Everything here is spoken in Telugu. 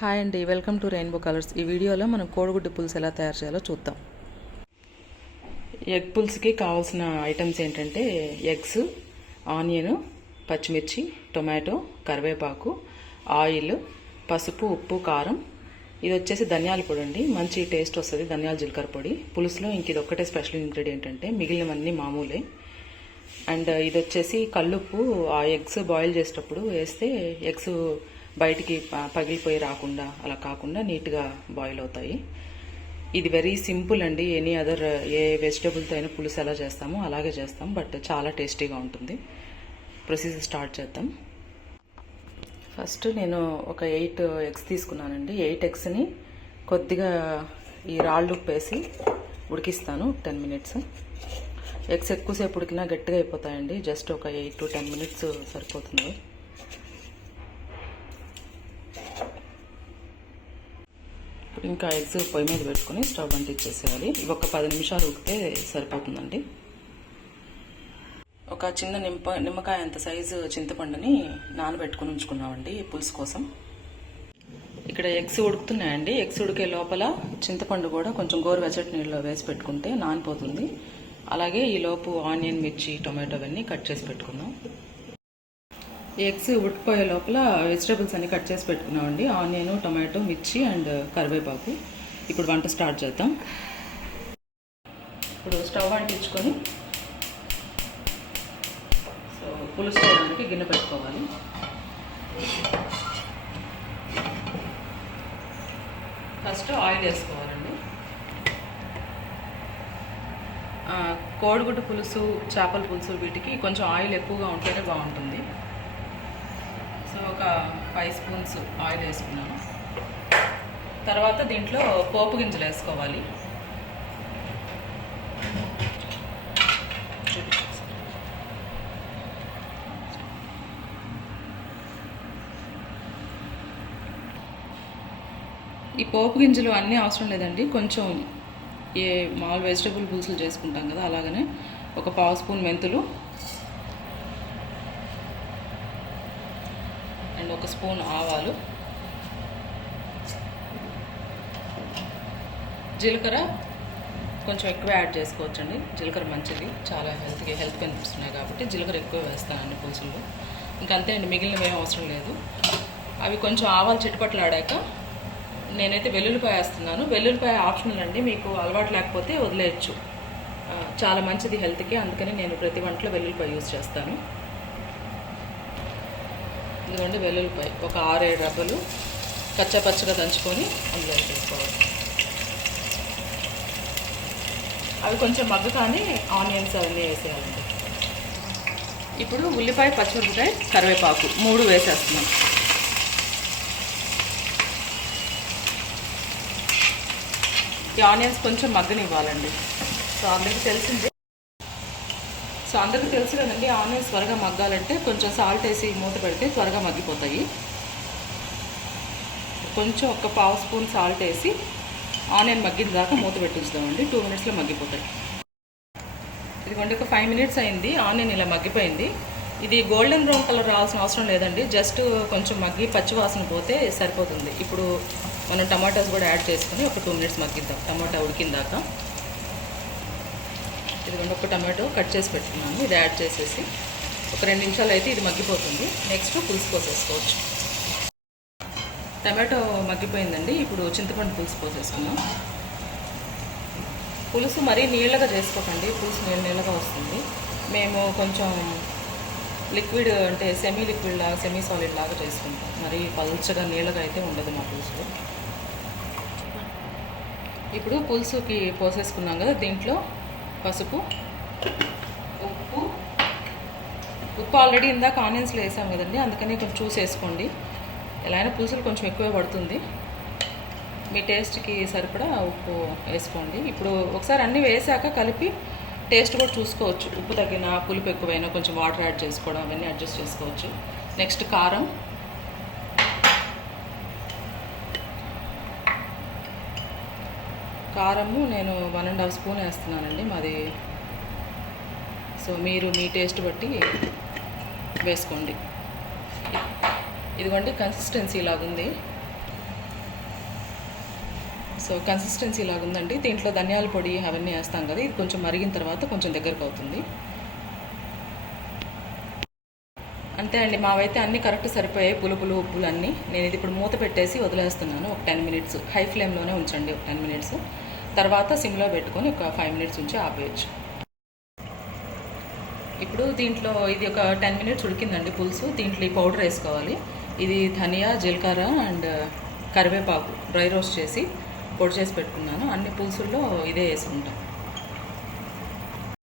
హాయ్ అండి వెల్కమ్ టు రెయిన్బో కలర్స్. ఈ వీడియోలో మనం కోడిగుడ్డు పులుసు ఎలా తయారు చేయాలో చూద్దాం. ఎగ్ పులుసుకి కావాల్సిన ఐటమ్స్ ఏంటంటే ఎగ్స్ ఆనియన్ పచ్చిమిర్చి టొమాటో కరివేపాకు ఆయిల్ పసుపు ఉప్పు కారం. ఇది వచ్చేసి ధనియాల పొడి అండి. మంచి టేస్ట్ వస్తుంది ధనియాల జీలకర్ర పొడి. పులుసులో ఇంక ఇది ఒక్కటే స్పెషల్ ఇంగ్రీడియంట్ అంటే మిగిలినవన్నీ మామూలే. అండ్ ఇది వచ్చేసి కల్లుప్పు ఆ ఎగ్స్ బాయిల్ చేసేటప్పుడు వేస్తే ఎగ్స్ బయటికి పగిలిపోయి రాకుండా అలా కాకుండా నీట్గా బాయిల్ అవుతాయి. ఇది వెరీ సింపుల్ అండి. ఎనీ అదర్ ఏ వెజిటబుల్తో అయినా పులుసు ఎలా చేస్తామో అలాగే చేస్తాం. బట్ చాలా టేస్టీగా ఉంటుంది. ప్రొసీజర్ స్టార్ట్ చేద్దాం. ఫస్ట్ నేను ఒక ఎయిట్ ఎగ్స్ తీసుకున్నానండి. ఎయిట్ ఎగ్స్ని కొద్దిగా ఈ రాళ్ళు వేసి ఉడికిస్తాను. టెన్ మినిట్స్ ఎగ్స్ ఎక్కువసేపు ఉడికినా గట్టిగా అయిపోతాయండి. జస్ట్ ఒక ఎయిట్ టు టెన్ మినిట్స్ సరిపోతుంది. ఇంకా ఎగ్స్ పొయ్యి మీద పెట్టుకొని స్టవ్ అంటించేసేయాలి ఇవి ఒక పది నిమిషాలు ఉడికితే సరిపోతుందండి. ఒక చిన్న నిమ్మ నిమ్మకాయ అంత సైజు చింతపండుని నానబెట్టుకుని ఉంచుకున్నామండి పులుసు కోసం. ఇక్కడ ఎగ్స్ ఉడుకుతున్నాయండి. ఎగ్స్ ఉడికే లోపల చింతపండు కూడా కొంచెం గోరువెచ్చటి నీళ్ళలో వేసి పెట్టుకుంటే నానిపోతుంది. అలాగే ఈ లోపు ఆనియన్ మిర్చి టొమాటో అవన్నీ కట్ చేసి పెట్టుకుందాం. ఎగ్స్ ఉడికిపోయే లోపల వెజిటేబుల్స్ అన్ని కట్ చేసి పెట్టుకున్నామండి. ఆనియన్ టొమాటో మిర్చి అండ్ కరివేపాకు. ఇప్పుడు వంట స్టార్ట్ చేద్దాం. ఇప్పుడు స్టవ్ అంటించుకొని సో పులుసు చేయడానికి గిన్నె పెట్టుకోవాలి. ఫస్ట్ ఆయిల్ వేసుకోవాలండి. కోడిగుడ్డు పులుసు చేపల పులుసు వీటికి కొంచెం ఆయిల్ ఎక్కువగా ఉంటేనే బాగుంటుంది. ఒక ఫైవ్ స్పూన్స్ ఆయిల్ వేసుకున్నాను. తర్వాత దీంట్లో పోపు గింజలు వేసుకోవాలి. ఈ పోపు గింజలు అన్నీ అవసరం లేదండి. కొంచెం ఏ మామూలు వెజిటబుల్ పులుసులు చేసుకుంటాం కదా అలాగనే ఒక పావు స్పూన్ మెంతులు ఒక స్పూన్ ఆవాలు. జీలకర్ర కొంచెం ఎక్కువ యాడ్ చేసుకోవచ్చండి. జీలకర్ర మంచిది చాలా హెల్త్కి హెల్త్ బెనిఫిట్స్ ఉన్నాయి కాబట్టి జీలకర్ర ఎక్కువ వేస్తానండి పులుసుల్లో. ఇంకా అంతే అండి మిగిలినవి ఏం అవసరం లేదు. అవి కొంచెం ఆవాలు చిట్టుపట్లు ఆడాక నేనైతే వెల్లుల్లిపాయ వేస్తున్నాను. వెల్లుల్లిపాయ ఆప్షనల్ అండి మీకు అలవాటు లేకపోతే వదిలేయచ్చు. చాలా మంచిది హెల్త్కి అందుకని నేను ప్రతి వంటలో వెల్లుల్లిపాయ యూజ్ చేస్తాను. ఇదిగోండి వెల్లుల్లిపాయ. ఒక ఆరు ఏడు రబ్బలు కచ్చా పచ్చగా దంచుకొని అందులో వేసుకోవాలి అవి కొంచెం మగ్గగానే ఆనియన్స్ అవన్నీ వేసేయాలండి. ఇప్పుడు ఉల్లిపాయ పచ్చిమిరపకాయ కరివేపాకు మూడు వేసేస్తున్నాం. ఈ ఆనియన్స్ కొంచెం మగ్గనివ్వాలండి. సో అందరికీ తెలిసిందే సో అందరికీ తెలుసు కదండి ఆనియన్స్ త్వరగా మగ్గాలంటే కొంచెం సాల్ట్ వేసి మూత పెడితే త్వరగా మగ్గిపోతాయి. కొంచెం ఒక పావు స్పూన్ సాల్ట్ వేసి ఆనియన్ మగ్గిన దాకా మూత పెట్టించుదామండి టూ మినిట్స్లో మగ్గిపోతాయి. ఇదిగోండి ఒక ఫైవ్ మినిట్స్ అయింది ఆనియన్ ఇలా మగ్గిపోయింది. ఇది గోల్డెన్ బ్రౌన్ కలర్ రావాల్సిన అవసరం లేదండి జస్ట్ కొంచెం మగ్గి పచ్చి వాసన పోతే సరిపోతుంది. ఇప్పుడు మనం టమాటాస్ కూడా యాడ్ చేసుకుని ఒక టూ మినిట్స్ మగ్గిద్దాం టమాటా ఉడికిందాక రెండు ఒక టమాటో కట్ చేసి పెట్టుకున్నాను ఇది యాడ్ చేసేసి ఒక రెండు నిమిషాలు అయితే ఇది మగ్గిపోతుంది. నెక్స్ట్ పులుసు పోసేసుకోవచ్చు. టమాటో మగ్గిపోయిందండి. ఇప్పుడు చింతపండు పులుసు పోసేసుకున్నాం పులుసు మరీ నీళ్ళగా చేసుకోకండి. పులుసు నీళ్ళ నీళ్ళగా వస్తుంది. మేము కొంచెం లిక్విడ్ అంటే సెమీ లిక్విడ్ లాగా సెమీ సాలిడ్ లాగా చేసుకుంటాం. మరి పలుచగా నీళ్ళగా అయితే ఉండదు మా పులుసు. ఇప్పుడు పులుసుకి పోసేసుకున్నాం కదా దీంట్లో పసుపు ఉప్పు. ఉప్పు ఆల్రెడీ ఇందాక ఆనియన్స్లో వేసాం కదండి అందుకని కొంచెం చూసి వేసుకోండి. ఎలా అయినా పులుసులు కొంచెం ఎక్కువే పడుతుంది. మీ టేస్ట్కి సరిపడా ఉప్పు వేసుకోండి. ఇప్పుడు ఒకసారి అన్నీ వేసాక కలిపి టేస్ట్ కూడా చూసుకోవచ్చు. ఉప్పు తగ్గిన పులుపు ఎక్కువైనా కొంచెం వాటర్ యాడ్ చేసుకోవడం అవన్నీ అడ్జస్ట్ చేసుకోవచ్చు. నెక్స్ట్ కారం. కారము నేను వన్ అండ్ హాఫ్ స్పూన్ వేస్తున్నానండి. మాది సో మీరు మీ టేస్ట్ బట్టి వేసుకోండి. ఇదిగోండి కన్సిస్టెన్సీ ఇలాగుంది సో కన్సిస్టెన్సీ లాగా ఉందండి దీంట్లో ధనియాల పొడి అవన్నీ వేస్తాం కదా ఇది కొంచెం మరిగిన తర్వాత కొంచెం దగ్గరకు అవుతుంది. అంతే అండి మావైతే అన్ని కరెక్ట్ సరిపోయాయి పులుపులు ఉప్పులు అన్నీ. నేను ఇది ఇప్పుడు మూత పెట్టేసి వదిలేస్తున్నాను ఒక టెన్ మినిట్స్ హై ఫ్లేమ్లోనే ఉంచండి ఒక టెన్ మినిట్స్ తర్వాత సిమ్లో పెట్టుకొని ఒక ఫైవ్ మినిట్స్ ఉంచి ఆపేయచ్చు. ఇప్పుడు దీంట్లో ఇది ఒక టెన్ మినిట్స్ ఉడికిందండి పులుసు. దీంట్లో ఈ పౌడర్ వేసుకోవాలి. ఇది ధనియా జీలకర్ర అండ్ కరివేపాకు డ్రై రోస్ట్ చేసి పొడి చేసి పెట్టుకున్నాను. అన్ని పులుసుల్లో ఇదే వేసుకుంటాం.